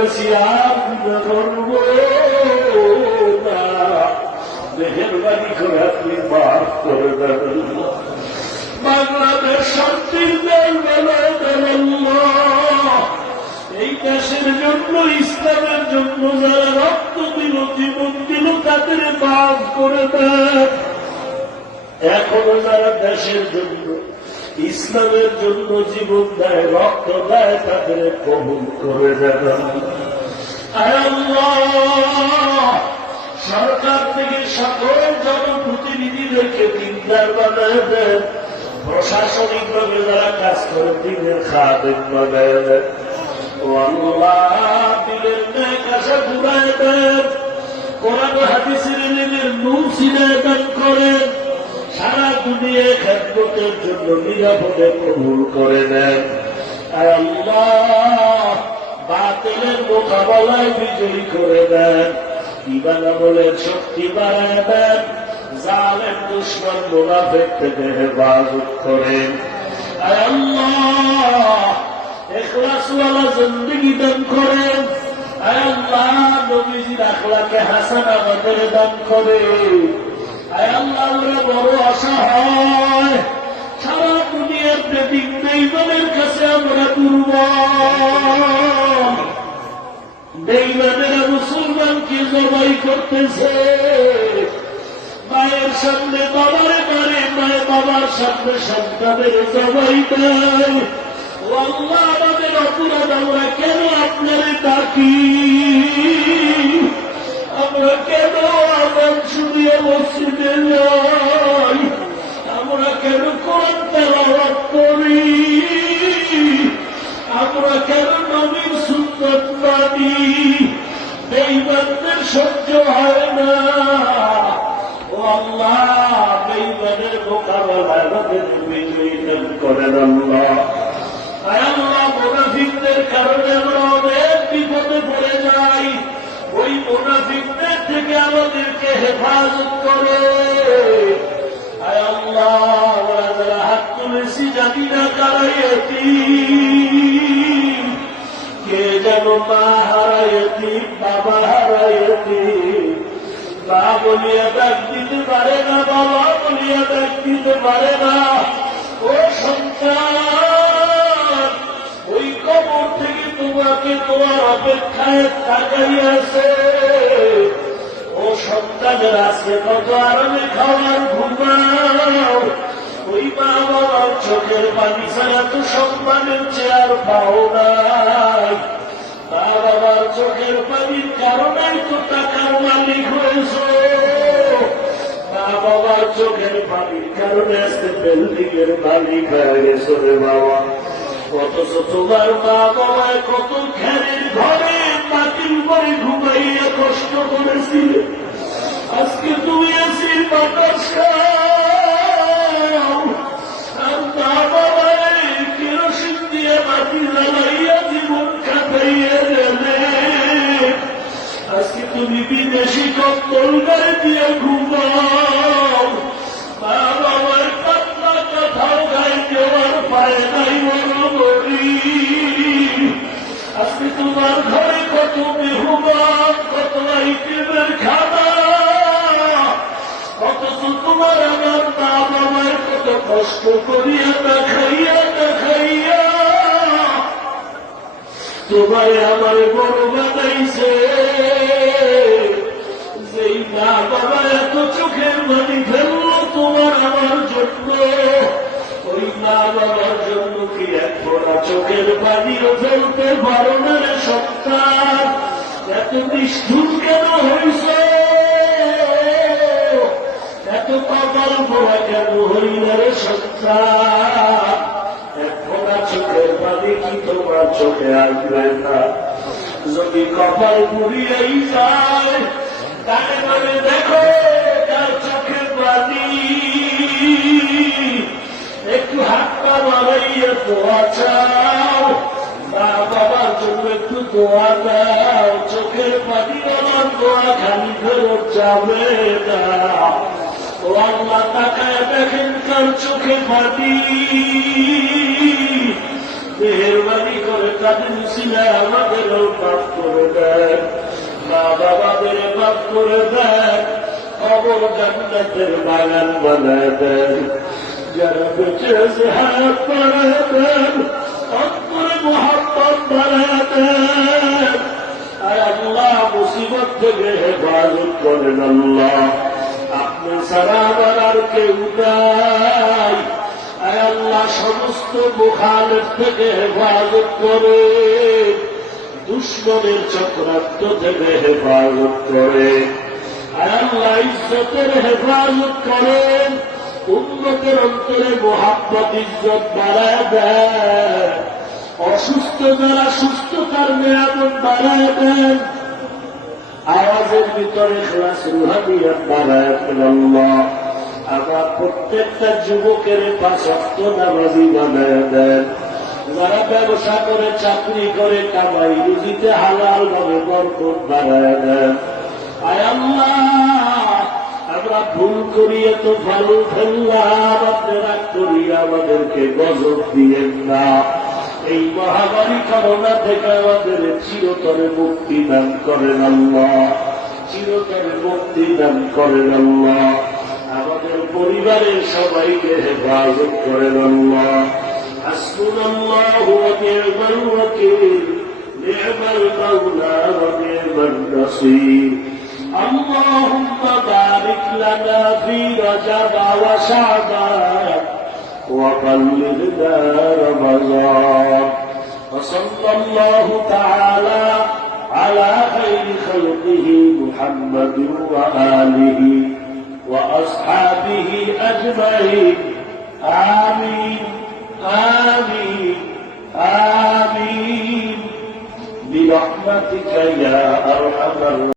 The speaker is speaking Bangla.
করেছি আর গুনাহ করব না, মেহেরবানি করে আপনি মাফ করে দেন। বাংলাদেশ শান্তির দেশ বানায় দেন আল্লাহ। এই দেশের জন্য, ইসলামের জন্য যারা রক্ত দিল, জীবন দিল, তাদের মাফ করে দেন। এখনো যারা দেশের জন্য, ইসলামের জন্য জীবন দেয়, রক্ত দেয়, তাদের কবুল করে দেন আল্লাহ। সরকার থেকে সকল জনপ্রতিনিধিদেরকে দিনদার বানায় দেন, প্রশাসনিক ভাবে যারা কাজ করে দিনের খাদেম বানায় দেন। ও আল্লাহ, দিলের ন্যায় কাছে ঘুরায় দেন, কোরআন হাদিসের ইলমের নূর ছিনায় দান করেন, সারা দুনিয়ায় খেদমতের জন্য নিরাপদে কবুল করে নেন আল্লাহ। বাতিলের মোকাবেলায় বিজয়ী করে দেন, ঈমান আমলের শক্তি বাড়ায় দেন, জালেম দুশমন মুনাফিক থেকে হেফাজত করেন আল্লাহ। ইখলাসওয়ালা জিন্দেগি দান করেন আল্লাহ। নবীজির আখলাকে হাসানা আমাদের দান করেন আল্লাহ। আমরা বড় অসহায়, সারা দুনিয়ার বেদিক বেঈমানের কাছে আমরা দুর্বল। বেঈমানেরা মুসলমানকে জবাই করতেছে, মায়ের সামনে বাবারে মারে, মায়ের বাবার সামনে সন্তানের জবাই দেয়। ও আল্লাহ, আমাদের অপরাধ, আমরা কেন আপনারে ডাকি? আমরা কেন আযান শুনিয়ে মসজিদে যাই? আমরা কেন কোরআন তেলাওয়াত করি? আমরা কেন নবীর সুন্নাত মানি? বেঈমানদের সহ্য হয় না। ও আল্লাহ, বেঈমানের মোকাবেলায় আমাদের বিজয়ী দান করেন আল্লাহ। আল্লাহ, মুনাফিকদের কারণে আমরা অনেক বিপদে পড়ে যাই, ওই মুনাফিকদের থেকে আমাদেরকে হেফাজত করে আল্লাহ। আমরা যারা হাত তুলেছি জানি না কারাই এতিম, কে যেন মা হারাই এতিম, বাবা হারাই এতিম। মা বলিয়া ডাক দিতে পারে না, বাবা বলিয়া ডাক দিতে পারে না। ও সন্তান, ওই কবর থেকে তোমাকে তোমার অপেক্ষায় তাকাইয়াছে। ও সন্তানের আজকে কত আরামে খাওয়ার ঘুমাও, ওই মা বাবার চোখের পানি ছাড়া তো সম্মানের চেয়ার পাও নাই। মা বাবার চোখের পানির কারণেই তো টাকার মালিক হয়েছ। মা বাবার চোখের পানির কারণে আজকে বিল্ডিং এর মালিক হয়ে গেছো রে বাবা। অথচ তোমার মা বাবায় কত ঘরের ঘরে মাটির উপরে ঘুমাইয়া কষ্ট করেছিল, আজকে তুমি এসে বাতাস খাও। আর মা বাবায় কেরোসিন দিয়ে মাটি জ্বালাইয়া জীবন কাটাইয়া গেলে, আজকে তুমি বিদেশি কম্বল গায়ে দিয়ে ঘুমাও। মা বাবার পাতলা কথাও গায়ে দেওয়ার পায় নাই বড়ি। আজকে তোমার ঘরে কত মেহমান, কত আইটেমের খানা, অথচ তোমার আমার মা বাবার কত কষ্ট করিয়া না খাইয়া তোমার আমার বড় বানাইছে। যেই মা বাবা এত চোখের পানি ফেললো তোমার আমার জন্য, ওই মা বাবার জন্য কি এক ফোঁটা চোখের পানিও ফেলতে পারো না রে সন্তান? এত নিষ্ঠুর কেন হইছ? এত কপাল পোড়া কেন হইল রে সন্তান? এক ফোঁটা চোখের পানি কি তোমার চোখে আসবে না? যদি কপাল পুড়িয়েই যায়, তাকে মানে দেখো তার চোখের পানি। একটু হাত পা বাড়াইয়া দোয়া চাও, মা বাবার জন্য একটু দোয়া দাও। চোখের পানি আমার দোয়া খালি ফেরত যাবে না। ও আল্লাহ, তাকায় দেখেন কার চোখে পানি। মেহেরবানি করে তাদের মিছিলে আমাদেরও মাফ করে দেন, মা বাবাদের মাফ করে দেন, কবর জান্নাতের বাগান বানায় দেন, যারা বেঁচে আছে হায়াত বাড়ায় দেন, অন্তরে মোহাম্মত বাড়ায় দেন। আয় আল্লাহ মুসিবত থেকে হেফাজত করেন আল্লাহ, আপনি ছাড়া আমার আর কেউ নাই। আয় আল্লাহ সমস্ত মুখালের থেকে হেফাজত করে, দুশ্মনের চক্রান্ত থেকে হেফাজত করে। আয় আল্লাহ ইজ্জতের হেফাজত করেন, উম্মতের অন্তরে মোহাব্বত ইজ্জত বাড়ায় দেন, অসুস্থ যারা সুস্থতার নিয়ামত বাড়ায় দেন, আওয়াজের ভিতরে ইখলাস রুহানিয়ত বাড়ায় দেন আল্লাহ। আমার প্রত্যেকটা যুবকের 5 ওয়াক্ত নামাজি বানায় দেন, যারা ব্যবসা করে চাকরি করে কামাই রুজিতে হালাল ভাবে বরকত বাড়ায় দেন। আয় আল্লাহ আমরা ভুল করিয়ে তো ভালো ফেললাম, আপনি রাগ করিয়ে আমাদেরকে গজব দিয়েন না। এই মহামারী করোনা থেকে আমাদের চিরতরে মুক্তি দান করেন আল্লাহ, চিরতরে মুক্তি দান করেন আল্লাহ। আমাদের পরিবারের সবাইকে হেফাজত করেন আল্লাহ। হাসবুনাল্লাহু ওয়া নি'মাল ওয়াকিল, নি'মাল মাওলা ওয়া নি'মান নাসীর। আল্লাহুম্মা বারিক লানা ফি রজব ওয়া শাবান ওয়া বাল্লিগনা রমাদান। ওয়া সাল্লাল্লাহু তাআলা আলা খায়রি খালকিহি মুহাম্মাদিন ওয়া আলিহি وأصحابه أجمعين آمين آمين آمين برحمتك يا أرحم الراحمين.